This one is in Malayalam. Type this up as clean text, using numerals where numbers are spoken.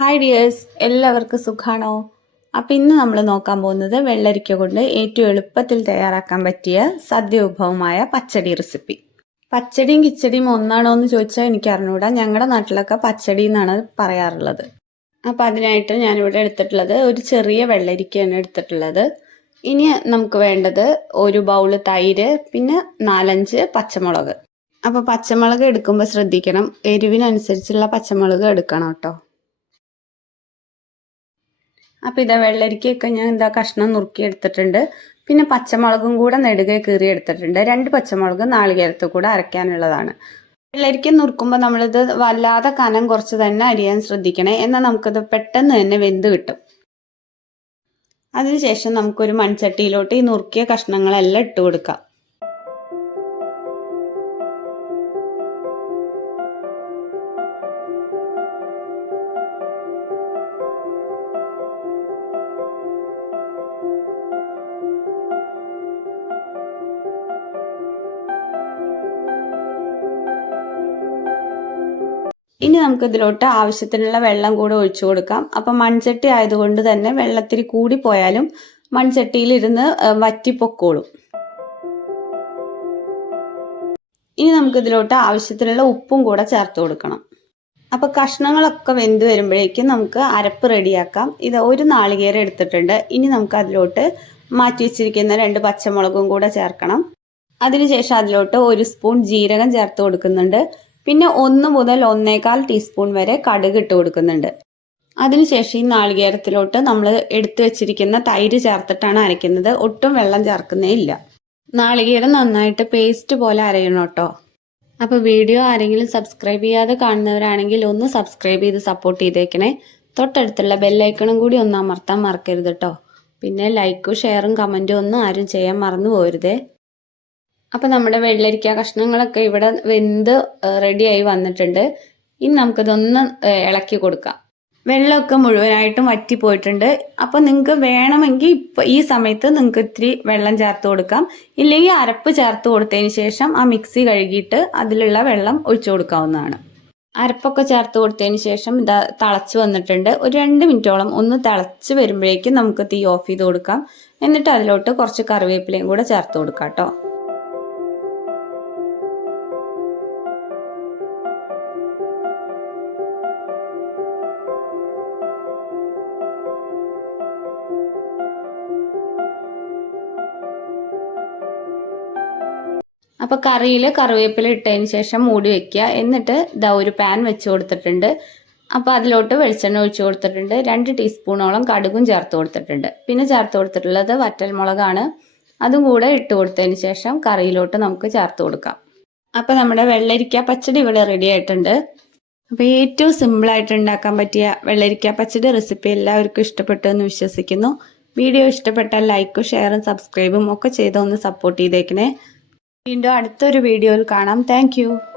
ഹായ് ഡിയേഴ്സ്, എല്ലാവർക്കും സുഖാണോ? അപ്പം ഇന്ന് നമ്മൾ നോക്കാൻ പോകുന്നത് വെള്ളരിക്ക കൊണ്ട് ഏറ്റവും എളുപ്പത്തിൽ തയ്യാറാക്കാൻ പറ്റിയ സദ്യ വിഭവമായ പച്ചടി റെസിപ്പി. പച്ചടിയും കിച്ചടിയും ഒന്നാണോ എന്ന് ചോദിച്ചാൽ എനിക്ക് അറിഞ്ഞൂടാ. ഞങ്ങളുടെ നാട്ടിലൊക്കെ പച്ചടി എന്നാണ് പറയാറുള്ളത്. അപ്പം അതിനായിട്ട് ഞാനിവിടെ എടുത്തിട്ടുള്ളത് ഒരു ചെറിയ വെള്ളരിക്കയാണ് എടുത്തിട്ടുള്ളത്. ഇനി നമുക്ക് വേണ്ടത് ഒരു ബൗള് തൈര്, പിന്നെ 4-5 പച്ചമുളക്. അപ്പോൾ പച്ചമുളക് എടുക്കുമ്പോൾ ശ്രദ്ധിക്കണം, എരിവിനനുസരിച്ചുള്ള പച്ചമുളക് എടുക്കണം കേട്ടോ. അപ്പം ഇതാ വെള്ളരിക്കയൊക്കെ ഞാൻ കഷ്ണം നുറുക്കി എടുത്തിട്ടുണ്ട്. പിന്നെ പച്ചമുളകും കൂടെ നെടുകെ കീറി എടുത്തിട്ടുണ്ട്. 2 പച്ചമുളക് നാളികേരത്തിൽ കൂടെ അരയ്ക്കാനുള്ളതാണ്. വെള്ളരിക്ക നുറുക്കുമ്പോൾ നമ്മളിത് വല്ലാതെ കനം കുറച്ച് തന്നെ അരിയാൻ ശ്രദ്ധിക്കണേ, എന്നാൽ നമുക്കത് പെട്ടെന്ന് തന്നെ വെന്ത് കിട്ടും. അതിനുശേഷം നമുക്കൊരു മൺചട്ടിയിലോട്ട് ഈ നുറുക്കിയ കഷ്ണങ്ങളെല്ലാം ഇട്ട് കൊടുക്കാം. ഇനി നമുക്കിതിലോട്ട് ആവശ്യത്തിനുള്ള വെള്ളം കൂടെ ഒഴിച്ചു കൊടുക്കാം. അപ്പം മൺചട്ടി ആയതുകൊണ്ട് തന്നെ വെള്ളത്തിരി കൂടി പോയാലും മൺചട്ടിയിൽ ഇരുന്ന് വറ്റിപ്പൊക്കോളും. ഇനി നമുക്കിതിലോട്ട് ആവശ്യത്തിനുള്ള ഉപ്പും കൂടെ ചേർത്ത് കൊടുക്കണം. അപ്പം കഷ്ണങ്ങളൊക്കെ വെന്ത് വരുമ്പോഴേക്കും നമുക്ക് അരപ്പ് റെഡിയാക്കാം. ഇത് ഒരു നാളികേരം എടുത്തിട്ടുണ്ട്. ഇനി നമുക്ക് അതിലോട്ട് മാറ്റി വെച്ചിരിക്കുന്ന 2 പച്ചമുളകും കൂടെ ചേർക്കണം. അതിനുശേഷം അതിലോട്ട് 1 സ്പൂൺ ജീരകം ചേർത്ത് കൊടുക്കുന്നുണ്ട്. പിന്നെ 1 മുതൽ 1.25 ടീസ്പൂൺ വരെ കടുക് ഇട്ട് കൊടുക്കുന്നുണ്ട്. അതിനുശേഷം ഈ നാളികേരത്തിലോട്ട് നമ്മൾ എടുത്തു വെച്ചിരിക്കുന്ന തൈര് ചേർത്തിട്ടാണ് അരയ്ക്കുന്നത്. ഒട്ടും വെള്ളം ചേർക്കുന്നേ ഇല്ല. നാളികേരം നന്നായിട്ട് പേസ്റ്റ് പോലെ അരയണം കേട്ടോ. അപ്പോൾ വീഡിയോ ആരെങ്കിലും സബ്സ്ക്രൈബ് ചെയ്യാതെ കാണുന്നവരാണെങ്കിൽ ഒന്ന് സബ്സ്ക്രൈബ് ചെയ്ത് സപ്പോർട്ട് ചെയ്തേക്കണേ. തൊട്ടടുത്തുള്ള ബെല്ലൈക്കണും കൂടി ഒന്ന് അമർത്താൻ മറക്കരുത് കേട്ടോ. പിന്നെ ലൈക്കും ഷെയറും കമൻറ്റും ഒന്നും ആരും ചെയ്യാൻ മറന്നു പോകരുതേ. അപ്പം നമ്മുടെ വെള്ളരിക്ക കഷ്ണങ്ങളൊക്കെ ഇവിടെ വെന്ത് റെഡിയായി വന്നിട്ടുണ്ട്. ഇനി നമുക്കിതൊന്ന് ഇളക്കി കൊടുക്കാം. വെള്ളമൊക്കെ മുഴുവനായിട്ടും വറ്റിപ്പോയിട്ടുണ്ട്. അപ്പോൾ നിങ്ങൾക്ക് വേണമെങ്കിൽ ഈ സമയത്ത് നിങ്ങൾക്ക് ഇത്തിരി വെള്ളം ചേർത്ത് കൊടുക്കാം. ഇല്ലെങ്കിൽ അരപ്പ് ചേർത്ത് കൊടുത്തതിന് ശേഷം ആ മിക്സി കഴുകിയിട്ട് അതിലുള്ള വെള്ളം ഒഴിച്ചു കൊടുക്കാവുന്നതാണ്. അരപ്പൊക്കെ ചേർത്ത് കൊടുത്തതിന് ശേഷം ഇത് തിളച്ച് വന്നിട്ടുണ്ട്. ഒരു 2 മിനിറ്റോളം ഒന്ന് തിളച്ച് വരുമ്പോഴേക്കും നമുക്ക് തീ ഓഫ് ചെയ്ത് കൊടുക്കാം. എന്നിട്ട് അതിലോട്ട് കുറച്ച് കറിവേപ്പിലയും കൂടെ ചേർത്ത് കൊടുക്കാം കേട്ടോ. അപ്പോൾ കറിയിൽ കറിവേപ്പില ഇട്ടതിന് ശേഷം മൂടി വെക്കുക. എന്നിട്ട് ഇതാ ഒരു പാൻ വെച്ച് കൊടുത്തിട്ടുണ്ട്. അപ്പോൾ അതിലോട്ട് വെളിച്ചെണ്ണ ഒഴിച്ച് കൊടുത്തിട്ടുണ്ട്. 2 ടീസ്പൂണോളം കടുകും ചേർത്ത് കൊടുത്തിട്ടുണ്ട്. പിന്നെ ചേർത്ത് കൊടുത്തിട്ടുള്ളത് വറ്റൽമുളകാണ്. അതും കൂടെ ഇട്ട് കൊടുത്തതിന് ശേഷം കറിയിലോട്ട് നമുക്ക് ചേർത്ത് കൊടുക്കാം. അപ്പോൾ നമ്മുടെ വെള്ളരിക്ക പച്ചടി ഇവിടെ റെഡി ആയിട്ടുണ്ട്. അപ്പോൾ ഏറ്റവും സിമ്പിളായിട്ട് ഉണ്ടാക്കാൻ പറ്റിയ വെള്ളരിക്ക പച്ചടി റെസിപ്പി എല്ലാവർക്കും ഇഷ്ടപ്പെട്ടു എന്ന് വിശ്വസിക്കുന്നു. വീഡിയോ ഇഷ്ടപ്പെട്ടാൽ ലൈക്കും ഷെയറും സബ്സ്ക്രൈബും ഒക്കെ ചെയ്തൊന്ന് സപ്പോർട്ട് ചെയ്തേക്കണേ. വീണ്ടും അടുത്തൊരു വീഡിയോയിൽ കാണാം. താങ്ക്